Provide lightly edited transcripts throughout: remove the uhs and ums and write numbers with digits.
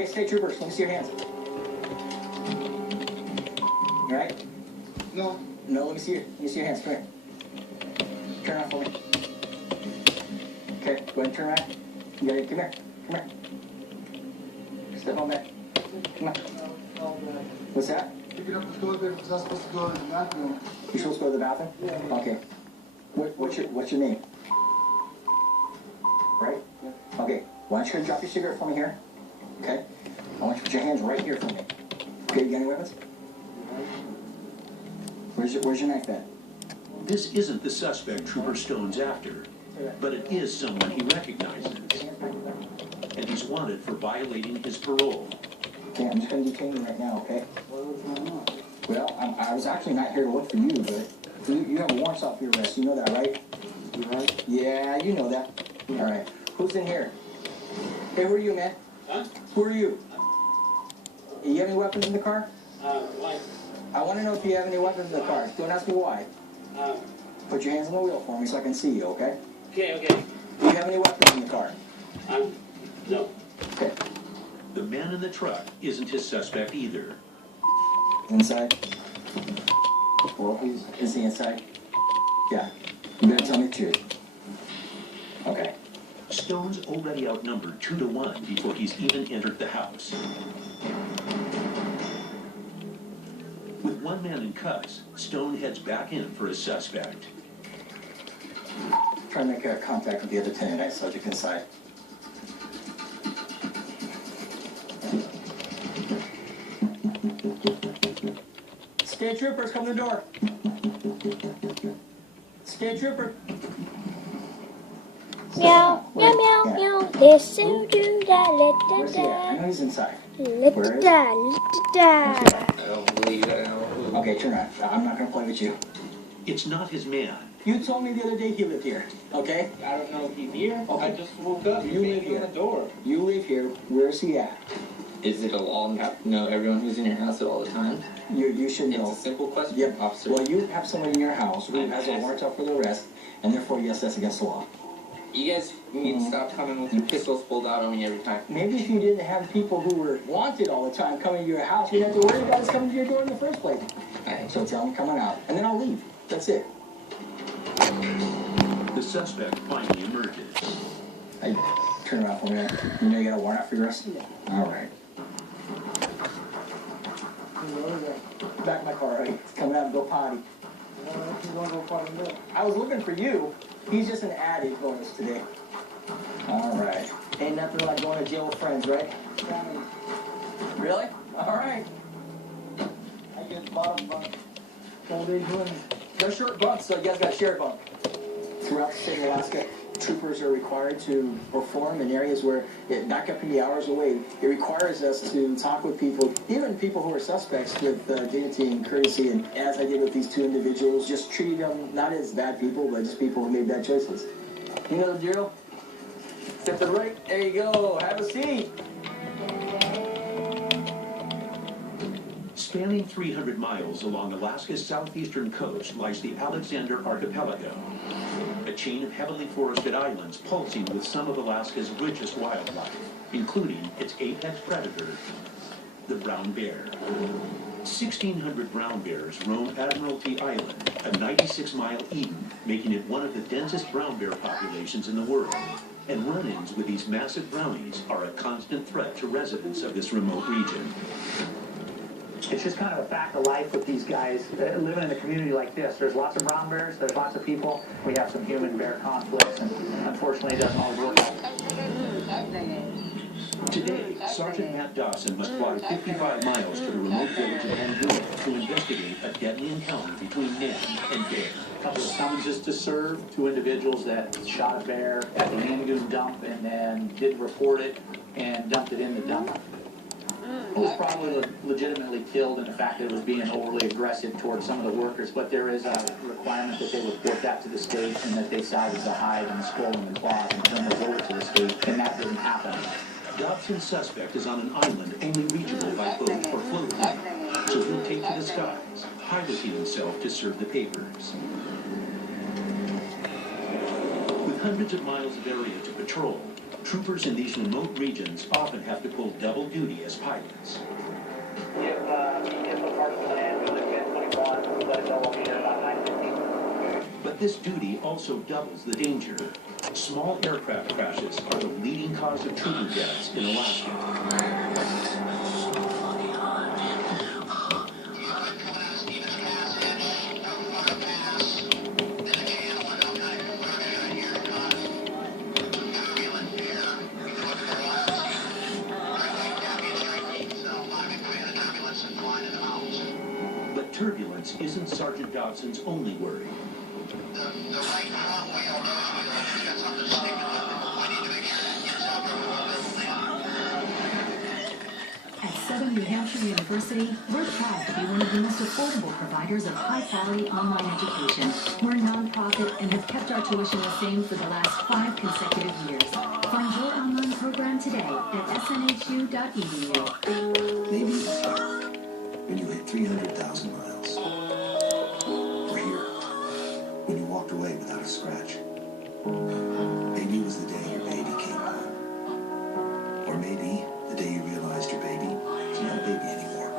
Hey, state troopers, let me see your hands. You alright? No. No, let me see your hands. Come here. Turn around for me. Okay, go ahead and turn around. You got it. Come here. Come here. Step on back. Come on. What's that? Picking up the toilet because I was supposed to go to the bathroom. You're supposed to go to the bathroom? Yeah. Okay. What's your name? Right? Yeah. Okay. Why don't you go drop your cigarette for me here? Okay. I want you to put your hands right here for me. Okay, you got any weapons? Where's your knife at? This isn't the suspect Trooper Stone's after, but it is someone he recognizes. And he's wanted for violating his parole. Okay, I'm just going to detain you right now, okay? What was going on? Well, I was actually not here to look for you, but you have warrants off your arrest. You know that, right? You right? Yeah, you know that. All right. Who's in here? Hey, who are you, man? Huh? Who are you? You have any weapons in the car? Why? I want to know if you have any weapons in the car. Don't ask me why. Put your hands on the wheel for me so I can see you, okay? Okay. Do you have any weapons in the car? No. Okay. The man in the truck isn't his suspect either. Inside? Well, is he inside? Yeah. You better tell me the truth. Okay. Stone's already outnumbered 2 to 1 before he's even entered the house. With one man in cuffs, Stone heads back in for his suspect. Try to make contact with the other tenant subject inside. State troopers, come to the door. State trooper. Meow, meow, meow, meow. Listen to that, Where's he at? I know he's inside. let Where is da, da. I don't believe I know. Okay, turn around. I'm not gonna play with you. It's not his man. You told me the other day he lived here, okay? I don't know if he's here. Okay. I just woke up. You live banging on here. the door. You live here. Where's he at? Is it a law to know everyone who's in your house at all the time? You should It's know. a simple question, Yep. officer. Well, you have someone in your house who has a warrant out for the arrest, and therefore, yes, that's against the law. You guys need to stop coming with your pistols pulled out on me every time. Maybe if you didn't have people who were wanted all the time coming to your house, you'd have to worry about us coming to your door in the first place. So tell them coming out, and then I'll leave. That's it. The suspect finally emerges. Hey, turn around for a minute. You know you got a warrant out for your arrest? All right. Back in my car, right? He's coming out and go potty. He's going to go find him. I was looking for you. He's just an addict going us today. All right. Ain't nothing like going to jail with friends, right? Really? All right. I get bottom bunk. So they doing. They're short bunks, so you guys got a shared bunk. Throughout the state of Alaska, troopers are required to perform in areas where that could be hours away. It requires us to talk with people, even people who are suspects, with dignity and courtesy. And as I did with these two individuals, just treating them not as bad people, but just people who made bad choices. You know the drill? Step to the right. There you go. Have a seat. Spanning 300 miles along Alaska's southeastern coast lies the Alexander Archipelago, a chain of heavily forested islands pulsing with some of Alaska's richest wildlife, including its apex predator, the brown bear. 1,600 brown bears roam Admiralty Island, a 96-mile Eden, making it one of the densest brown bear populations in the world. And run-ins with these massive brownies are a constant threat to residents of this remote region. It's just kind of a fact of life with these guys living in a community like this. There's lots of brown bears, there's lots of people. We have some human-bear conflicts, and unfortunately it doesn't always work out. Today, Sergeant Matt Dawson must fly 55 miles to the remote village of Anguna to investigate a deadly encounter between man and bear. A couple of summonses to serve, 2 individuals that shot a bear at the Angoon dump and then didn't report it and dumped it in the dump. It was probably legitimately killed in the fact that it was being overly aggressive towards some of the workers, but there is a requirement that they report that to the state and that they salvage the hide and the skull and the claws and turn those over to the state, and that didn't happen. Dobson's suspect is on an island only reachable by boat or float plane, so he'll take to the skies, piloting himself to serve the papers. With hundreds of miles of area to patrol, troopers in these remote regions often have to pull double duty as pilots. If the parts land with the 1021, let it know we'll be there about 9:15. But this duty also doubles the danger. Small aircraft crashes are the leading cause of trooper deaths in Alaska. But turbulence isn't Sergeant Dobson's only worry. At Southern New Hampshire University, we're proud to be one of the most affordable providers of high-quality online education. We're nonprofit and have kept our tuition the same for the last 5 consecutive years. Find your online program today at snhu.edu. Maybe when you hit 300,000 miles. Or here, when you walked away without a scratch. Maybe it was the day your baby came home. Or maybe the day you realized your baby is not a baby anymore.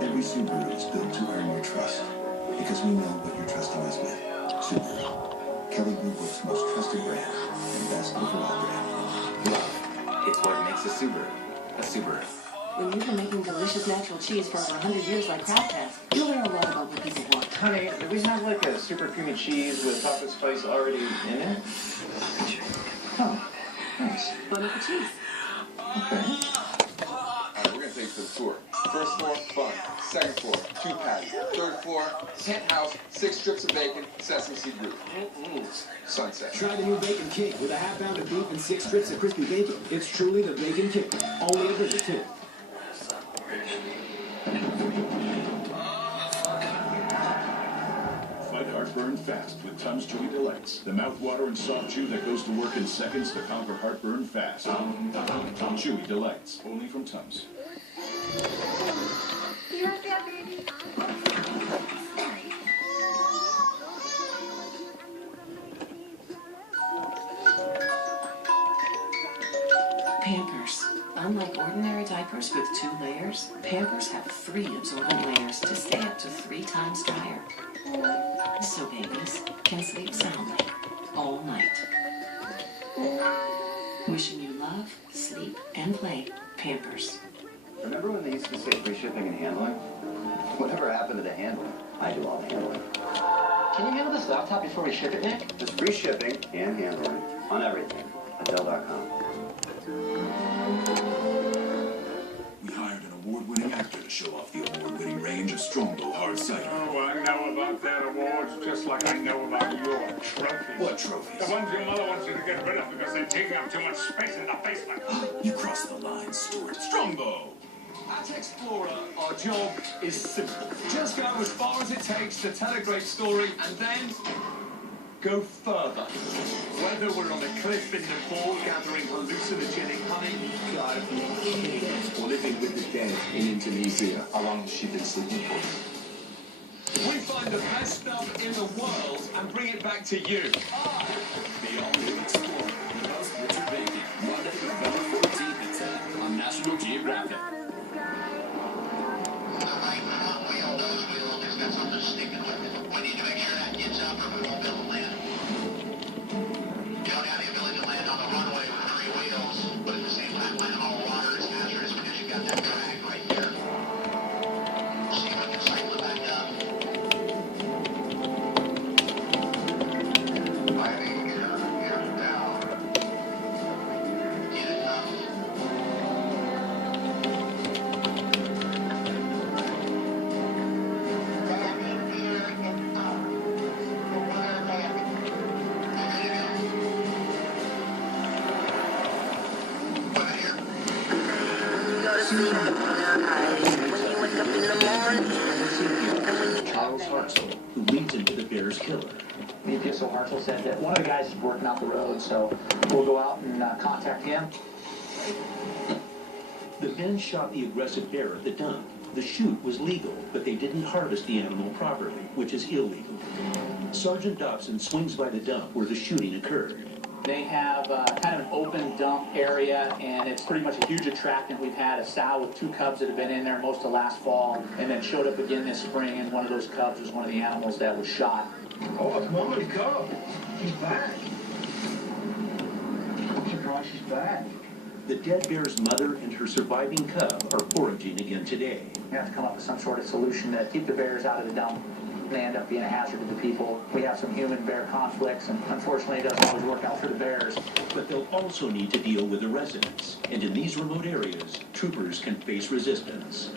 Every Subaru is built to earn your trust, because we know what you're trusting us with. Subaru, Kelly Blue Book's most trusted brand and best overall brand. Love. It's what makes a Subaru a Subaru. When you've been making delicious natural cheese for over 100 years like Kraft has, you'll learn a lot about what people want. Honey, do we have like a super creamy cheese with chocolate spice already in it? Oh, nice. Bun up the cheese. Okay. We're gonna take you to the tour. First floor, fun. Second floor, 2 patties. Third floor, penthouse, 6 strips of bacon, sesame seed roof. Sunset. Try the new Bacon King with a half pound of beef and 6 strips of crispy bacon. It's truly the Bacon King. Only a visit too. Fight heartburn fast with Tums Chewy Delights. The mouthwater and soft chew that goes to work in seconds to conquer heartburn fast. Chewy Delights, only from Tums. Pampers. Unlike ordinary diapers with 2 layers, Pampers have 3 absorbent layers to stay up to 3 times drier. So babies can sleep soundly all night. Wishing you love, sleep, and play. Pampers. Remember when they used to say free shipping and handling? Whatever happened to the handling? I do all the handling. Can you handle this laptop before we ship it, Nick? Just free shipping and handling on everything at Dell.com. We hired an award-winning actor to show off the award-winning range of Strongbow hard cider. Oh, I know about their awards just like I know about your trophies. What trophies? The ones your mother wants you to get rid of because they're taking up too much space in the basement. You crossed the line, Stuart. Strongbow! At Explorer, our job is simple. Just go as far as it takes to tell a great story and then go further. Whether we're on a cliff in Nepal gathering hallucinogenic honey, or living with the dead in Indonesia. How long has she been sleeping for? We find the best stuff in the world and bring it back to you. The all-new Explorer, with host Richard Bacon, Monday, November 14th at 10 on National Geographic. Charles Hartzell, who leads into the Bears killer. The epistle Hartzell said that one of the guys is working out the road, so we'll go out and contact him. The men shot the aggressive bear at the dump, The shoot was legal, but they didn't harvest the animal properly, which is illegal. Sergeant Dobson swings by the dump where the shooting occurred. They have kind of an open dump area, and it's pretty much a huge attractant. We've had a sow with 2 cubs that have been in there most of last fall, and then showed up again this spring, and one of those cubs was one of the animals that was shot. Oh, it's Molly Cub. She's back. I'm surprised she's back. The dead bear's mother and her surviving cub are foraging again today. We have to come up with some sort of solution to keep the bears out of the dump. They end up being a hazard to the people. We have some human-bear conflicts, and unfortunately it doesn't always work out for the bears. But they'll also need to deal with the residents. And in these remote areas, troopers can face resistance.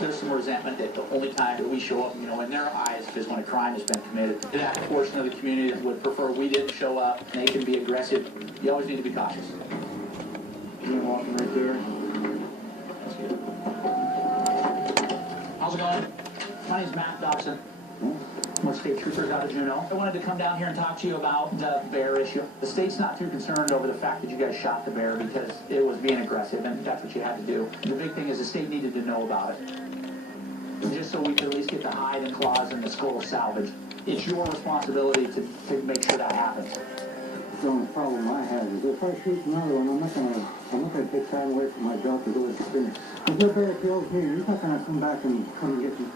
There's some resentment that the only time that we show up, in their eyes is when a crime has been committed. That portion of the community that would prefer we didn't show up, and they can be aggressive. You always need to be cautious. You're walking right there. How's it going? My name's Matt Dobson. I'm with State Troopers out of Juneau. I wanted to come down here and talk to you about the bear issue. The state's not too concerned over the fact that you guys shot the bear because it was being aggressive, and that's what you had to do. The big thing is the state needed to know about it. Just so we could at least get the hide and claws and the skull salvaged. It's your responsibility to make sure that happens. The only problem I have is if I shoot another one, I'm not gonna take time away from my job to do it finish. If the bear kills me, he's not gonna come back and come and get me.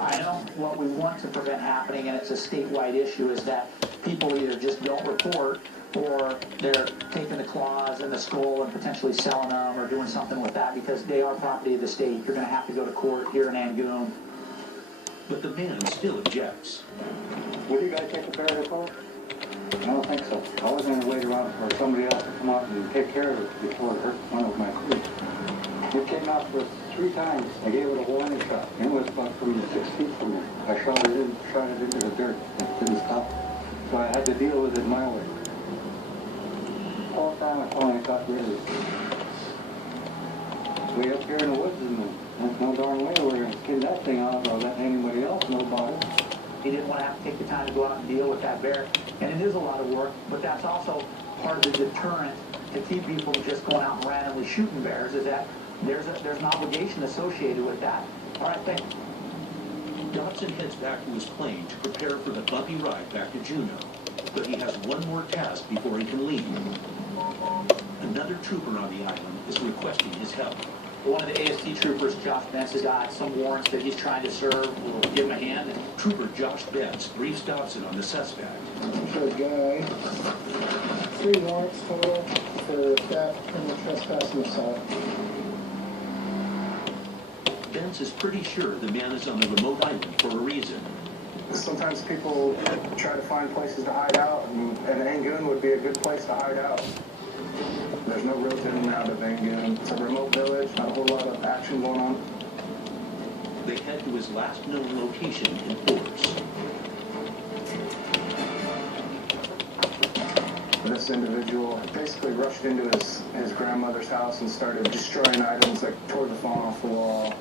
I know what we want to prevent happening, and it's a statewide issue, is that people either just don't report or they're taking the claws and the skull and potentially selling them or doing something with that because they are property of the state. You're going to have to go to court here in Angoon. But the man still objects. Would you guys take the bear to court? I don't think so. I was gonna wait around for somebody else to come out and take care of it before it hurt one of my crew. It came out for 3 times. I gave it a warning shot. It was about from 6 feet from me. I shot it into the dirt. It didn't stop. So I had to deal with it my way. All the time I finally got rid of it. Way up here in the woods, and there's no darn way we're gonna skin that thing out or let anybody else know about it. He didn't want to have to take the time to go out and deal with that bear. And it is a lot of work, but that's also part of the deterrent to keep people from just going out and randomly shooting bears, is that there's an obligation associated with that. All right, thank you. Dobson heads back to his plane to prepare for the bumpy ride back to Juneau. But he has one more task before he can leave. Another trooper on the island is requesting his help. One of the AST troopers, Josh Bentz, has got some warrants that he's trying to serve. We'll give him a hand. Trooper Josh Bentz briefs Dobson on the suspect. For a guy, 3 warrants total for theft, criminal trespass, and assault. Bentz is pretty sure the man is on the remote island for a reason. Sometimes people try to find places to hide out, and Angoon would be a good place to hide out. There's no real in and out of Angoon. It's a remote village, not a whole lot of action going on. They head to his last known location in force. This individual basically rushed into his grandmother's house and started destroying items, like tore the phone off the wall,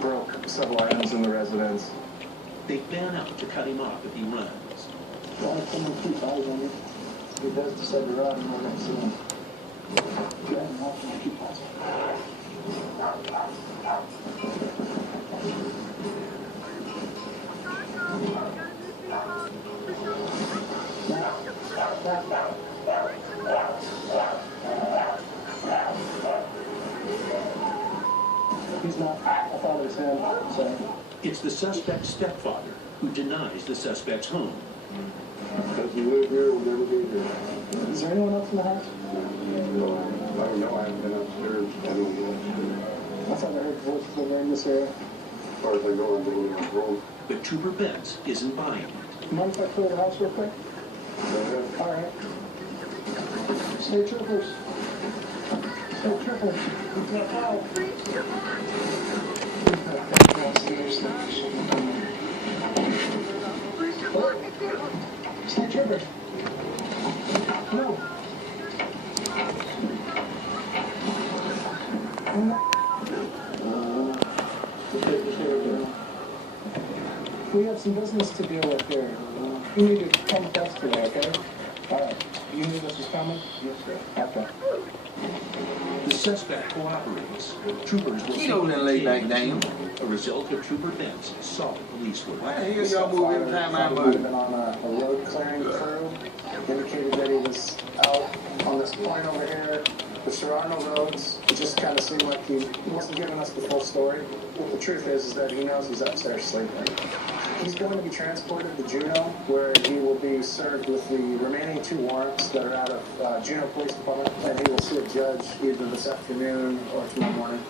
broke several items in the residence. They fan out to cut him off if he runs. Well, I come and keep eyes on you. If he does decide to run, we're going to see him. Grab him off and keep eyes on He's not. I thought it was him, so. It's the suspect's stepfather who denies the suspect's home. Does he live here? Will never be here. Is there anyone else in the house? No, I don't know. I haven't been upstairs. I don't go upstairs. I thought I heard voices over in this area. As far as I know, I'm going on the road. But Trooper Bentz isn't buying it. Mind if I clear the house real quick? All right. State troopers. State troopers. We've got out. State troopers. No. We have some business to deal with here. You need to come with us today, okay? All right. You knew this was coming? Yes, sir. Okay. The suspect cooperates. Troopers will He don't lay back down. a result of Trooper Bent's solid police work. Why the hell y'all move every time I Might have move? been on a road clearing crew. Indicated that he was out on this point over here, which there are no roads. It just kind of seemed like he wasn't giving us the full story. What the truth is that he knows he's upstairs sleeping. He's going to be transported to Juneau, where he will be served with the remaining 2 warrants that are out of Juneau Police Department, and he will see a judge either this afternoon or tomorrow morning.